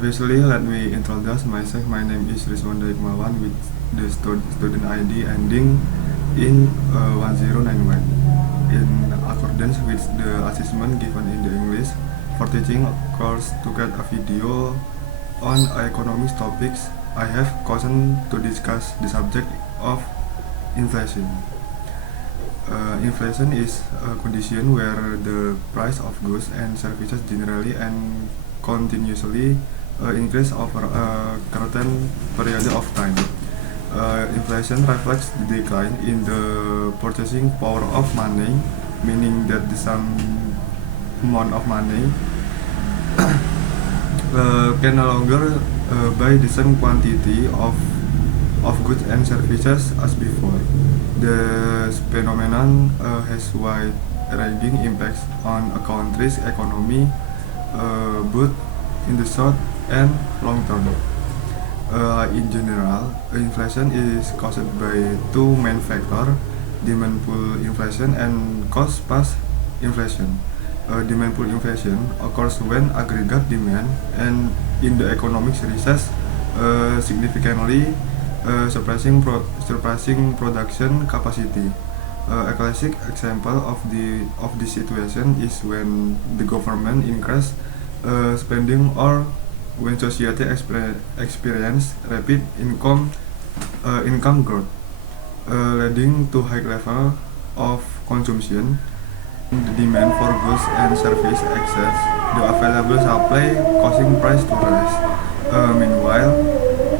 Previously, let me introduce myself. My name is Rizwanda Ikmalwan with the student ID ending in 1091. In accordance with the assessment given in the English for teaching course to get a video on economics topics, I have chosen to discuss the subject of inflation. Inflation is a condition where the price of goods and services generally and continuously increase over a certain period of time. Inflation reflects the decline in the purchasing power of money, meaning that the sum amount of money can no longer buy the same quantity of goods and services as before. This phenomenon has wide-ranging impacts on a country's economy, both in the short and long term. In general, inflation is caused by two main factors: demand pull inflation and cost push inflation. Demand pull inflation occurs when aggregate demand and in the economic recess significantly surpassing production capacity. A classic example of this situation is when the government increase spending or when society experience rapid income growth, leading to high level of consumption. The demand for goods and services exceeds the available supply, causing price to rise. Meanwhile,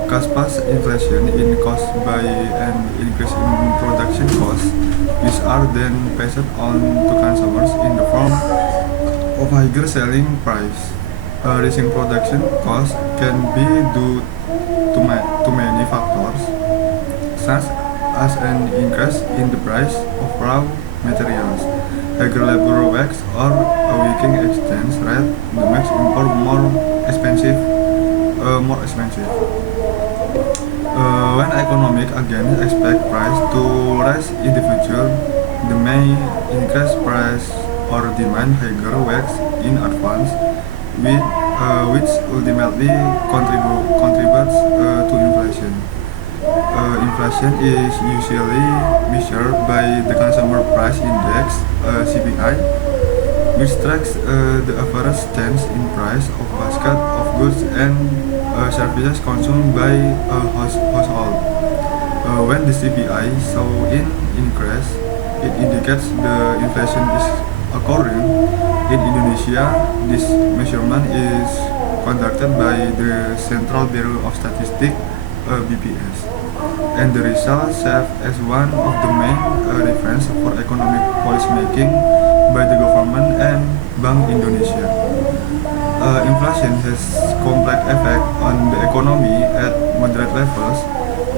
cost push inflation is caused by an increase in production costs, which are then passed on to consumers in the form of higher selling price. Rising production costs can be due to many factors, such as an increase in the price of raw materials, higher labor wages, or a weakening exchange rate that makes import more expensive. When economic agents expect price to rise in the future, they may increase price or demand higher wages in advance, which ultimately contributes to inflation. Inflation is usually measured by the Consumer Price Index (CPI), which tracks the average change in price of basket of goods and services consumed by a household. When the CPI show an increase, it indicates the inflation is occurring. In Indonesia, this measurement is conducted by the Central Bureau of Statistics (BPS), and the results serve as one of the main reference for economic policy making by the government and Bank Indonesia. Inflation has complex effect on the economy at moderate levels.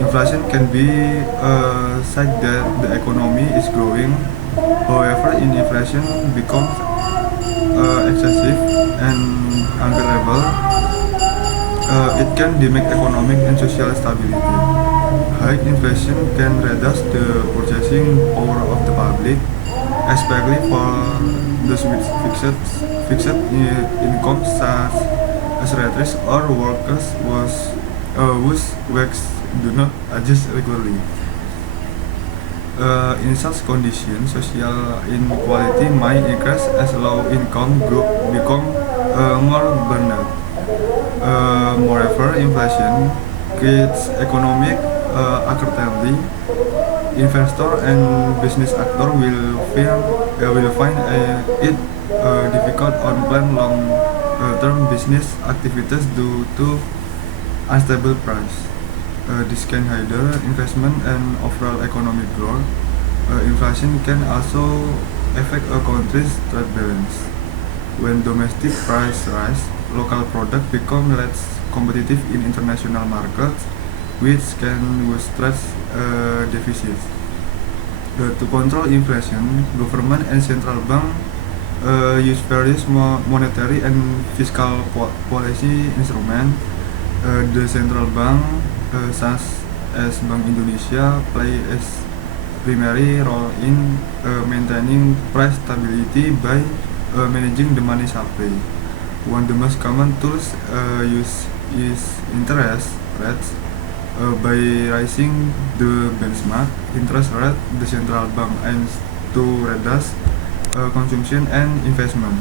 Inflation can be a sign that the economy is growing. However, if inflation becomes excessive and unbearable, it can damage economic and social stability. High inflation can reduce the purchasing power of the public, especially for those with fixed incomes such as retirees or workers whose wages do not adjust regularly. In such conditions, social inequality might increase as low-income groups become more burdened. Moreover, inflation creates economic uncertainty. Investors and business actors will find it difficult to plan long-term business activities due to unstable price. This can hinder investment and overall economic growth. Inflation can also affect a country's trade balance. When domestic price rise, local products become less competitive in international markets, which can cause trade deficits. To control inflation, government and central bank use various monetary and fiscal policy instruments. The central bank, such as Bank Indonesia, play a primary role in maintaining price stability by managing the money supply. One of the most common tools used is interest rates by raising the benchmark interest rate. The central bank aims to reduce consumption and investment,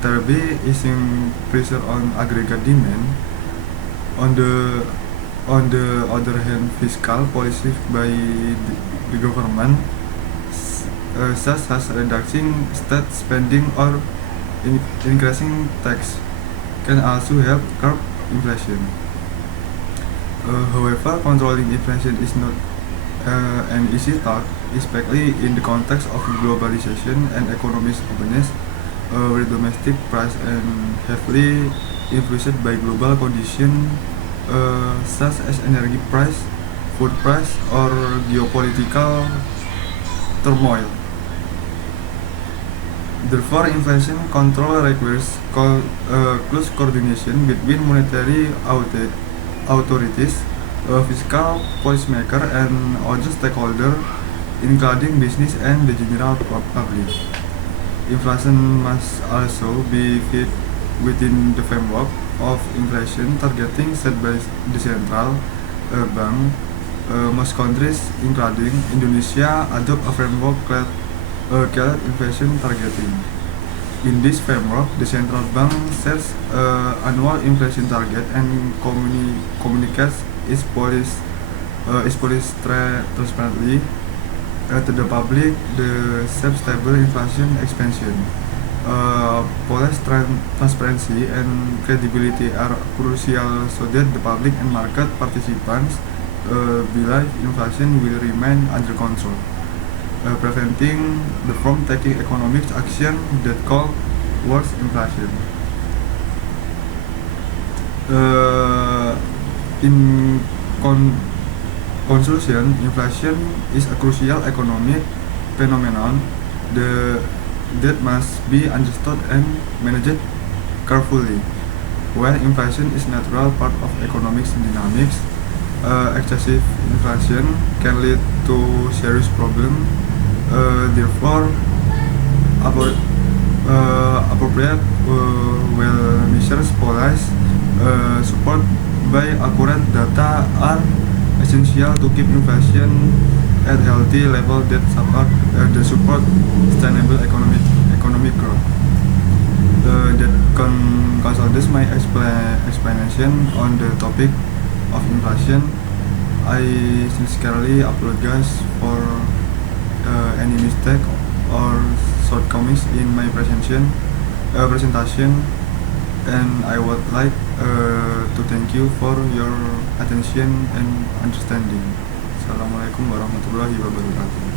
thereby easing pressure on aggregate demand. On the other hand, fiscal policies by the government, such as reducing state spending or increasing tax, can also help curb inflation. However, controlling inflation is not an easy task, especially in the context of globalization and economic openness, where domestic price and heavily influenced by global conditions such as energy price, food price, or geopolitical turmoil. Therefore, inflation control requires close coordination between monetary authorities, fiscal policymakers, and other stakeholders, including business and the general public. Inflation must also be fit within the framework of inflation targeting set by the central bank. Most countries, including Indonesia, adopt a framework called inflation targeting. In this framework, the central bank sets annual inflation target and communicates its policy transparently to the public. The stable inflation expansion. Policy transparency and credibility are crucial so that the public and market participants believe inflation will remain under control, preventing the from taking economic action that call towards inflation. In conclusion, inflation is a crucial economic phenomenon that must be understood and managed carefully. While inflation is a natural part of economic dynamics, excessive inflation can lead to serious problems. Therefore, appropriate well-measured policies support by accurate data are essential to keep inflation at healthy level that support sustainable economic growth. That consolidates my explanation on the topic of inflation. I sincerely apologize for any mistake or shortcomings in my presentation, and I would like to thank you for your attention and understanding. Assalamualaikum warahmatullahi wabarakatuh.